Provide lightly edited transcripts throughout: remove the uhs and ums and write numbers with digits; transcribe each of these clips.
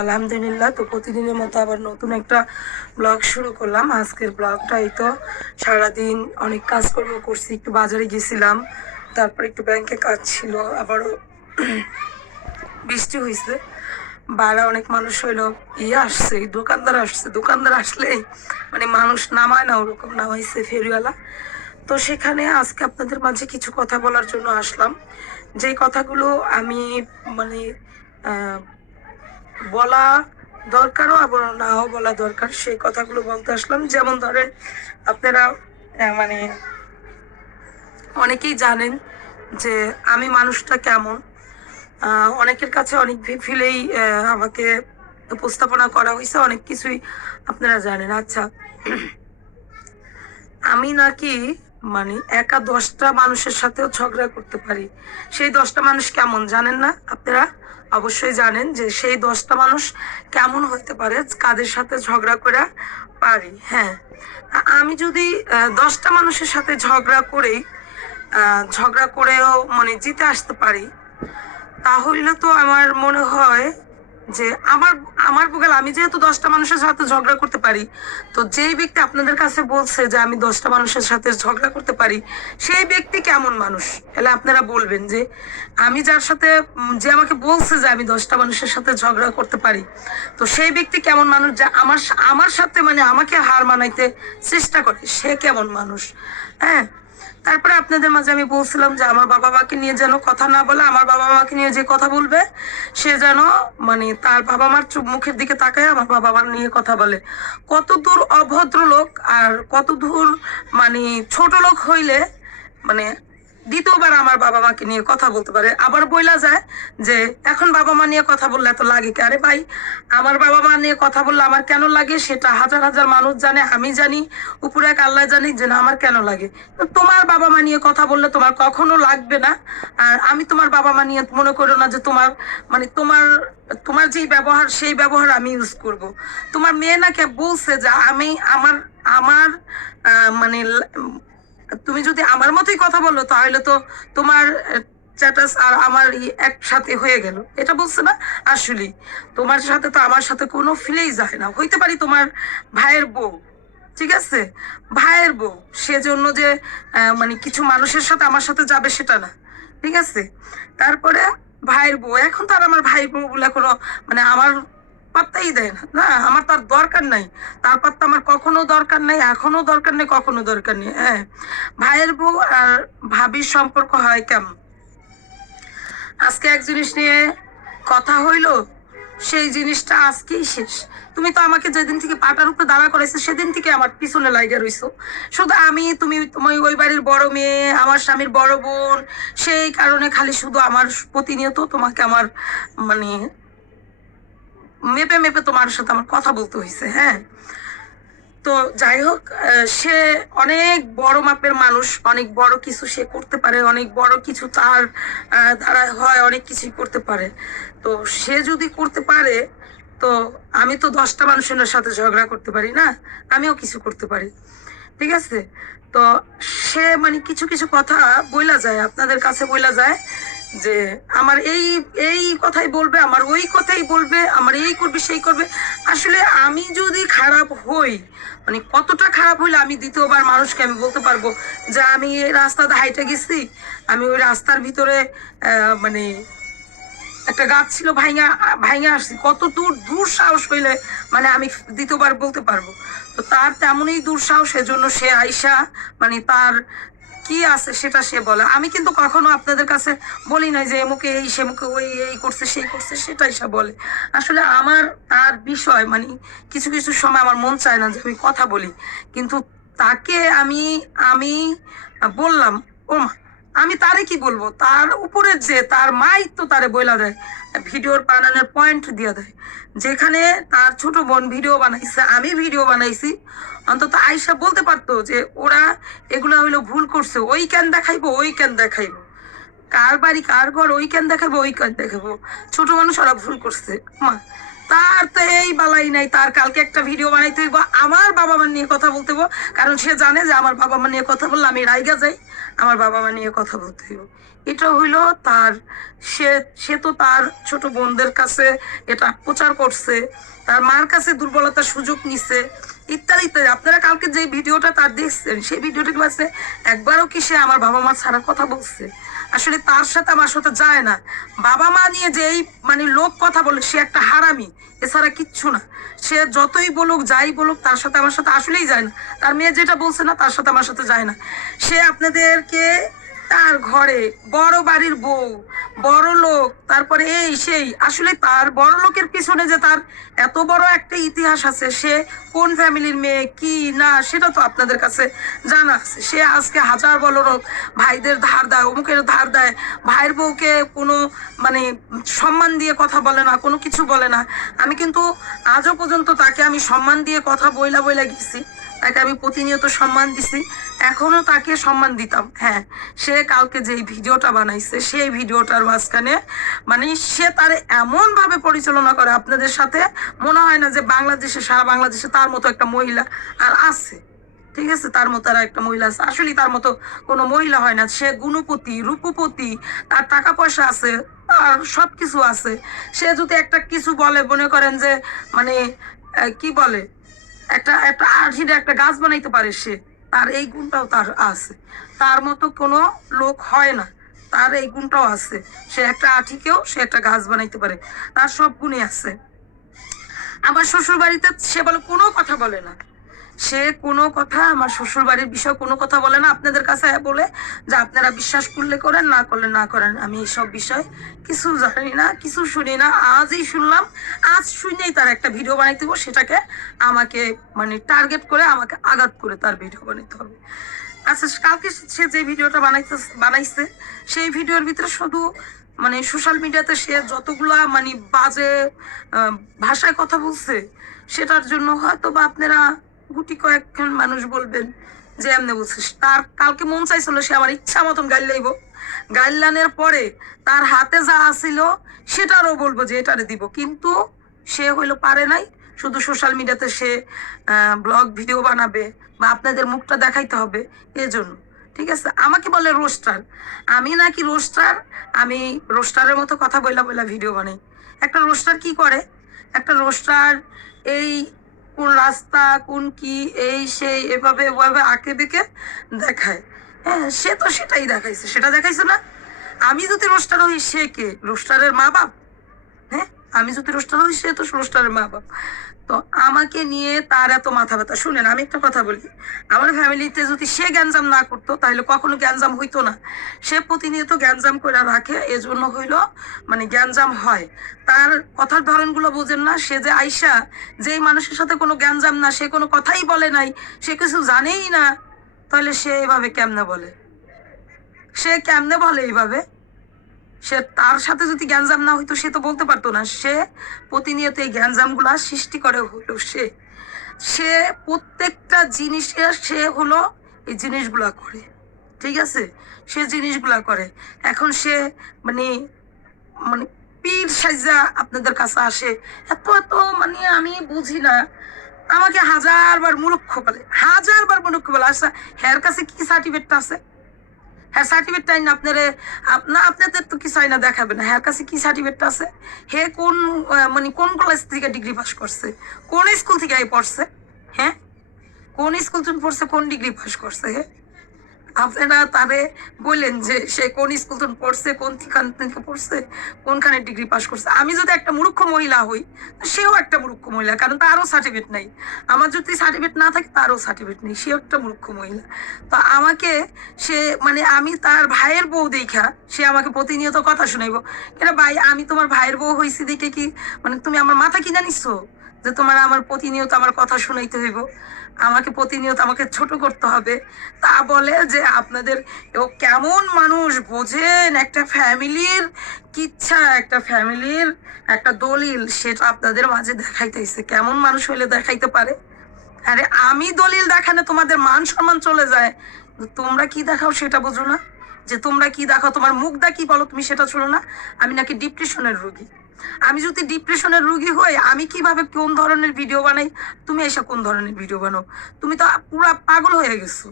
আলহামদুলিল্লাহ। তো প্রতিদিনের মতো আবার নতুন একটা ব্লগ শুরু করলাম। আজকের ব্লগটা এই তো সারাদিন অনেক কাজকর্ম করছি, একটু বাজারে গেছিলাম, তারপর একটু ব্যাংকে কাজ ছিল, আবারও বৃষ্টি হয়েছে, বাড়া অনেক মানুষ হইলো, আসছে, দোকানদার আসছে, দোকানদার আসলে মানে মানুষ নামায় না, ওরকম নামাইছে ফেরিওয়ালা। তো সেখানে আজকে আপনাদের মাঝে কিছু কথা বলার জন্য আসলাম, যেই কথাগুলো আমি মানে আহ, বলা দরকারও আবার নাও বলা দরকার, সেই কথাগুলো বলতে আসলাম। যেমন ধরেন আপনারা মানে অনেকেই জানেন যে আমি মানুষটা কেমন। অনেকের কাছে অনেক ফিলেই আমাকে উপস্থাপনা করা হয়েছে, অনেক কিছুই আপনারা জানেন। আচ্ছা, আমি নাকি মানে একা 10টা মানুষের সাথেও ঝগড়া করতে পারি। সেই 10টা মানুষ কেমন জানেন না আপনারা? অবশ্যই জানেন যে সেই 10টা মানুষ কেমন হতে পারে, কাদের সাথে ঝগড়া করা পারি। হ্যাঁ, আমি যদি 10টা মানুষের সাথে ঝগড়া করেও মানে জিতে আসতে পারি, তাহলে তো আমার মনে হয় যে আমার আমার বুকেল, আমি যেহেতু 10টা মানুষের সাথে ঝগড়া করতে পারি, তো যেই ব্যক্তি আপনাদের কাছে বলছে যে আমি 10টা মানুষের সাথে ঝগড়া করতে পারি, সেই ব্যক্তি কেমন মানুষ? তাহলে আপনারা বলবেন যে আমি যার সাথে যে আমাকে বলছে যে আমি 10টা মানুষের সাথে ঝগড়া করতে পারি, তো সেই ব্যক্তি কেমন মানুষ? যা আমার আমার সাথে মানে আমাকে হার মানাইতে চেষ্টা করে, সে কেমন মানুষ? হ্যাঁ, তারপরে আপনাদের মাঝে আমি বলছিলাম যে আমার বাবা মাকে নিয়ে যেন কথা না বলে, আমার বাবা মাকে নিয়ে যে কথা বলবে সে যেন মানে তার বাবা মার মুখের দিকে তাকায় আমার বাবা মার নিয়ে কথা বলে। কত দূর অভদ্র লোক আর কত দূর মানে ছোট লোক হইলে মানে দ্বিতীয়বার আমার বাবা মাকে নিয়ে কথা বলতে পারে। আবার বইলা যায় যে এখন বাবা মা নিয়ে কথা বললে এত লাগে কি? আরে ভাই, আমার বাবা মা নিয়ে কথা বললে আমার কেন লাগে সেটা হাজার হাজার মানুষ জানে, আমি জানি, উপরে এক আল্লাহ জানি যে না আমার কেন লাগে। তো তোমার বাবা মা নিয়ে কথা বললে তোমার কখনো লাগবে না। আর আমি তোমার বাবা মা নিয়ে, মনে করো না যে তোমার মানে তোমার যেই ব্যবহার সেই ব্যবহার আমি ইউজ করব। তোমার মেয়ে নাকি বলছে যে আমি আমার আমার মানে তুমি যদি আমার মতোই কথা বলো তাহলে তো তোমার স্ট্যাটাস আর আমার একসাথে হয়ে গেল, এটা বলছে না? আসলে তোমার সাথে তো আমার সাথে কোনো ফিলেই যায় না। হইতে পারি তোমার ভাইয়ের বউ, ঠিক আছে, ভাইয়ের বউ, সেজন্য যে মানে কিছু মানুষের সাথে আমার সাথে যাবে সেটা না, ঠিক আছে। তারপরে ভাইয়ের বউ, এখন তো আর আমার ভাই বউ বলে কোনো মানে আমার পাত্তাই দেয় না, না আমার তার দরকার নাই, তার পাত্তা আমার কখনো দরকার নাই, এখনো দরকার নেই, কখনো দরকার নেই। হ্যাঁ, ভাইয়ের বউ আর ভাবির সম্পর্ক হয় কেমন? আজকে এক জিনিস নিয়ে কথা হইলো, সেই জিনিসটা আজকেই শেষ। তুমি তো আমাকে যেদিন থেকে পাটার উপরে দাঁড়া করাইছো সেদিন থেকে আমার পিছনে লাইগা রইছো। শুধু আমি, তুমি ওই বাড়ির বড় মেয়ে, আমার স্বামীর বড় বোন, সেই কারণে খালি শুধু আমার প্রতিনিয়ত তোমাকে আমার মানে মেপে মেপে তোমার সাথে আমার কথা বলতে হয়েছে। হ্যাঁ, তো যাই হোক, সে অনেক বড় মাপের মানুষ, অনেক বড় কিছু সে করতে পারে, অনেক বড় কিছু তার দ্বারা হয়, অনেক কিছুই করতে পারে। তো সে যদি করতে পারে, তো আমি তো 10টা মানুষের সাথে ঝগড়া করতে পারি না, আমিও কিছু করতে পারি, ঠিক আছে। তো সে মানে কিছু কিছু কথা বইলা যায়, আপনাদের কাছে বইলা যায় যে আমার এই এই কথাই বলবে, আমার ওই কথাই বলবে, আমার এই করবে সেই করবে। আসলে আমি যদি খারাপ হই, মানে কতটা খারাপ হইলে আমি দ্বিতীয়বার মানুষকে আমি বলতে পারবো যে আমি এই রাস্তাতে হাইটে গেছি, আমি ওই রাস্তার ভিতরে মানে একটা গাছ ছিল, ভাইঙা ভাইঙা আসছি, কত দূর দুঃসাহস হইলে মানে আমি দ্বিতীয়বার বলতে পারবো। তো তার তেমনই দুঃসাহস, সেজন্য সে আইসা মানে তার কি আছে সেটা সে বলে। আমি কিন্তু কখনো আপনাদের কাছে বলি নাই যে এমুকে এই সেমুকে ওই, এই করছে সেই করছে, সেটাই সে বলে। আসলে আমার তার বিষয় মানে কিছু কিছু সময় আমার মন চায় না যে আমি কথা বলি, কিন্তু তাকে আমি আমি বললাম, ও মা, আমি তারে কি বলবো? তার উপরের যে তার মাই তো তারে বইলা দেয়, ভিডিওর বানানোর পয়েন্ট দিয়ে দেয়। যেখানে তার ছোট বোন ভিডিও বানাইছে, আমি ভিডিও বানাইছি, অন্তত আয়সা বলতে পারতো যে ওরা এগুলা হইলো ভুল করছে, ওই কেন দেখাইবো, ওই কেন দেখাইবো, কার বাড়ি কার ঘর, ওই কেন দেখাবো, ওই কেন দেখাবো, ছোট মানুষ ওরা ভুল করছে। মা, তার তো এই বালাই নাই, তার কালকে একটা ভিডিও বানাইতে হইব, আমার বাবা মা নিয়ে কথা বলতে হইব, কারণ সে জানে যে আমার বাবা মা নিয়ে কথা বললে আমি রাইগা যাই, আমার বাবা মা নিয়ে কথা বলতে হইব। এটা হইলো তার, সে সে তো তার ছোট বোনদের কাছে এটা প্রচার করছে, তার মার কাছে দুর্বলতার সুযোগ নিছে, ইত্যাদি ইত্যাদি। আপনারা কালকে যে ভিডিওটা তার দেখছেন, সেই ভিডিওটা ক্লাসে একবারও কি সে আমার বাবা মা ছাড়া কথা বলছে? আসলে তার সাথে আমার সাথে যায় না। বাবা মা নিয়ে যেই মানে লোক কথা বলে সে একটা হারামি, এছাড়া কিচ্ছু না। সে যতই বলুক যাই বলুক তার সাথে আমার সাথে আসলেই যায় না। তার মেয়ে যেটা বলছে না তার সাথে আমার সাথে যায় না। সে আপনাদেরকে তার ঘরে বড় বাড়ির বউ, বড় লোক, তারপরে এই সেই, আসলে তার বড় লোকের পিছনে যে তার এত বড় একটা ইতিহাস আছে, সে কোন ফ্যামিলির মেয়ে কি না সেটা তো আপনাদের কাছে জানা আছে। সে আজকে হাজার বড় লোক, ভাইদের ধার দেয়, অমুকের ধার দেয়, ভাইয়ের বউকে কোনো মানে সম্মান দিয়ে কথা বলে না, কোনো কিছু বলে না। আমি কিন্তু আজও পর্যন্ত তাকে আমি সম্মান দিয়ে কথা বইলা বইলা গেছি, তাকে আমি প্রতিনিয়ত সম্মান দিছি, এখনো তাকে সম্মান দিতাম। হ্যাঁ, সে কালকে যে ভিডিওটা বানাইছে সেই ভিডিওটার মাঝখানে মানে সে তার এমন ভাবে পরিচালনা করে আপনাদের সাথে, মনে হয় না যে বাংলাদেশে, সারা বাংলাদেশে তার মতো একটা মহিলা আর আছে। ঠিক আছে, তার মতো আর একটা মহিলা আছে, আসলে তার মতো কোনো মহিলা হয় না। সে গুণপতি, রূপপতি, তার টাকা পয়সা আছে, আর সবকিছু আছে। সে যদি একটা কিছু বলে, মনে করেন যে মানে কি বলে, একটা একটা আর্হির একটা গাছ বানাইতে পারে সে, তার এই গুণটাও তার আছে। তার মতো কোনো লোক হয় না, তার এই গুণটাও আছে। সে একটা আঠিকেও সে একটা গাছ বানাইতে পারে, তার সব গুণই আছে। আমার শ্বশুর বাড়িতে সে বলে কোনো কথা বলে না, সে কোনো কথা আমার শ্বশুর বাড়ির বিষয়ে কোনো কথা বলে না। আপনাদের কাছে বলে যে আপনারা বিশ্বাস করলে করেন, না করলে না করেন, আমি এইসব বিষয় কিছু জানি না, কিছু শুনি না। আজই শুনলাম, আজ শুনেই তার একটা ভিডিও বানাইতে হবে, সেটাকে আমাকে মানে টার্গেট করে আমাকে আঘাত করে তার ভিডিও বানাইতে হবে। আচ্ছা, কালকে সে যে ভিডিওটা বানাইছে সেই ভিডিওর ভিতরে শুধু মানে সোশ্যাল মিডিয়াতে সে যতগুলা মানে বাজে ভাষায় কথা বলছে, সেটার জন্য হয়তো বা আপনারা গুটি কয়েকজন মানুষ বলবেন যে এমনি বলছিস। তার কালকে মন চাইছিল সে আমার ইচ্ছা মতন গাইল লাইব, গাইলানের পরে তার হাতে যা আসিল সেটারও বলবো যে এটারে দিব, কিন্তু সে হইলো পারে নাই। শুধু সোশ্যাল মিডিয়াতে সে ব্লগ ভিডিও বানাবে বা আপনাদের মুখটা দেখাইতে হবে এজন্য। ঠিক আছে, আমাকে বলে রোস্টার, আমি নাকি রোস্টার, আমি রোস্টারের মতো কথা বইলা বইলা ভিডিও বানাই। একটা রোস্টার কি করে, একটা রোস্টার এই কোন রাস্তা কোন কি এই সেই এভাবে ওভাবে আঁকে বেঁকে দেখায়। হ্যাঁ, সে তো সেটাই দেখাইছে, সেটা দেখাইছে না। আমি যদি রোস্টার হই, সে কে? রোস্টারের মা বাপ। হ্যাঁ, আমি যদি রোস্টার হই, সে তো রোস্টারের মা বাপ। তো আমাকে নিয়ে তার এত মাথা ব্যথা। শুনেন, আমি একটা কথা বলি, আমার ফ্যামিলিতে যদি সে গ্যাঞ্জাম না করতো তাহলে কখনো গ্যাঞ্জাম হইতো না। সে প্রতিনিয়ত গ্যাঞ্জাম করে রাখে, এজন্য হইলো মানে গ্যাঞ্জাম হয়। তার কথার ধরনগুলো বোঝেন না। সে যে আইসা যেই মানুষের সাথে কোনো গ্যাঞ্জাম না, সে কোনো কথাই বলে নাই, সে কিছু জানেই না, তাহলে সে এভাবে কেমনে বলে? সে কেমনে বলে এইভাবে? সে তার সাথে যদি গ্যাঞ্জাম না হইতো সে তো বলতে পারতো না। সে প্রতিনিয়ত এই গ্যাঞ্জাম গুলা সৃষ্টি করে হলো। সে প্রত্যেকটা জিনিসে সে হলো এই জিনিসগুলা করে। ঠিক আছে, সে জিনিসগুলা করে। এখন সে মানে মানে পীর সাইজা আপনাদের কাছে আসে, এত এত মানে আমি বুঝি না। আমাকে হাজারবার মূর্খ বলে, হাজারবার মূর্খ বলে। আচ্ছা, হের কাছে কি সার্টিফিকেট আছে? হ্যাঁ, সার্টিফিকেট টাই না আপনার, না আপনাদের তো কিছু হয় না দেখাবে না। হ্যাঁ, কাছে কি সার্টিফিকেট আছে? হে কোন মানে কোন কলেজ থেকে ডিগ্রি পাস করছে, কোন স্কুল থেকে পড়ছে? হ্যাঁ, কোন স্কুল থেকে পড়ছে, কোন ডিগ্রি পাস করছে? হ্যাঁ, আপনারা তারে বললেন যে সে কোন স্কুল থেকে পড়ছে, কোন থেকে পড়ছে, কোনখানে ডিগ্রি পাস করছে। আমি যদি একটা মূর্খ মহিলা হই, সেও একটা মূর্খ মহিলা, কারণ তারও সার্টিফিকেট নাই। আমার যদি সার্টিফিকেট না থাকে তারও সার্টিফিকেট নেই, সেও একটা মূর্খ মহিলা। তো আমাকে সে মানে আমি তার ভাইয়ের বউ দেখা সে আমাকে প্রতিনিয়ত কথা শুনাইবো। কেন ভাই, আমি তোমার ভাইয়ের বউ হয়েছি দেখে কি মানে তুমি আমার মাথা কিনা নিচ্ছ যে তোমার আমার প্রতিনিয়ত আমার কথা শুনাইতে হইব, আমাকে প্রতিনিয়ত আমাকে ছোট করতে হবে? তা বলে যে আপনাদের ও কেমন মানুষ বোঝেন, একটা ফ্যামিলির কিচ্ছা, একটা ফ্যামিলির একটা দলিল, সেটা আপনাদের মাঝে দেখাইতেছে। কেমন মানুষ হইলে দেখাইতে পারে? আরে আমি দলিল দেখানে তোমাদের মান সম্মান চলে যায়, তোমরা কি দেখাও সেটা বোঝো না। যে তোমরা কি দেখো, তোমার মুখটা কি বলো, তুমি সেটা শোনো না। আমি নাকি ডিপ্রেশনের রোগী। আমি যদি ডিপ্রেশনের রোগী হই, আমি কিভাবে কোন ধরনের ভিডিও বানাই? তুমি এসে কোন ধরনের ভিডিও বানাও? তুমি তো পুরা পাগল হয়ে গেছো।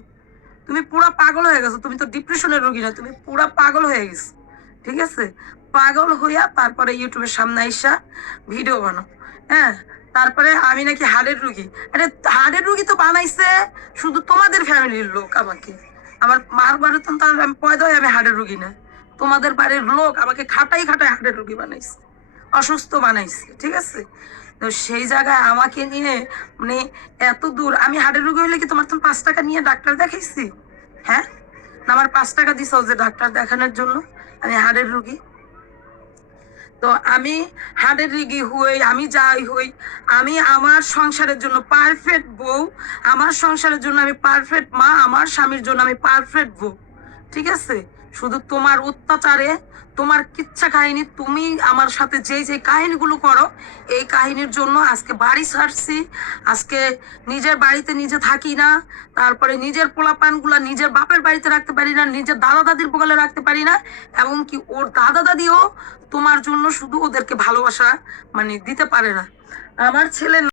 তুমি পুরা পাগল হয়ে গেছো। তুমি তো ডিপ্রেশনের রোগী না, তুমি পুরা পাগল হয়ে গেছো। ঠিক আছে? পাগল হইয়া তারপরে ইউটিউবের সামনে আইসা ভিডিও বানাও। হ্যাঁ, তারপরে আমি নাকি হাড়ের রুগী। আরে হাড়ের রুগী তো বানাইছে শুধু তোমাদের ফ্যামিলির লোক আমাকে। আমার মার বাড়ির তো আমি পয়দা হয়ে আমি হাড়ের রুগী না। তোমাদের বাড়ির লোক আমাকে খাটাই খাটাই হাড়ের রুগী বানাইছে, অসুস্থ বানাইছে। ঠিক আছে? তো সেই জায়গায় আমাকে নিয়ে মানে এত দূর। আমি হাড়ের রুগী হইলে কি তোমার তুমি 5 টাকা নিয়ে ডাক্তার দেখাইছি? হ্যাঁ, না আমার 5 টাকা দিছ যে ডাক্তার দেখানোর জন্য? আমি হাড়ের রুগী। তো আমি হাড়ের রুগী হই, আমি যাই হই, আমি আমার সংসারের জন্য পারফেক্ট বউ, আমার সংসারের জন্য আমি পারফেক্ট মা, আমার স্বামীর জন্য আমি পারফেক্ট বউ। ঠিক আছে? শুধু তোমার অত্যাচারে, তোমার কিচ্ছা কাহিনী, তুমি আমার সাথে যে যে কাহিনীগুলো করো, এই কাহিনীর জন্য আজকে বাড়ি ছাড়ছি। আজকে নিজের বাড়িতে নিজে থাকি না, তারপরে নিজের পোলাপানগুলা নিজের বাপের বাড়িতে রাখতে পারি না, নিজের দাদা দাদির বগলে রাখতে পারি না। এমনকি ওর দাদা দাদিও তোমার জন্য শুধু ওদেরকে ভালোবাসা মানে দিতে পারে না। আমার ছেলে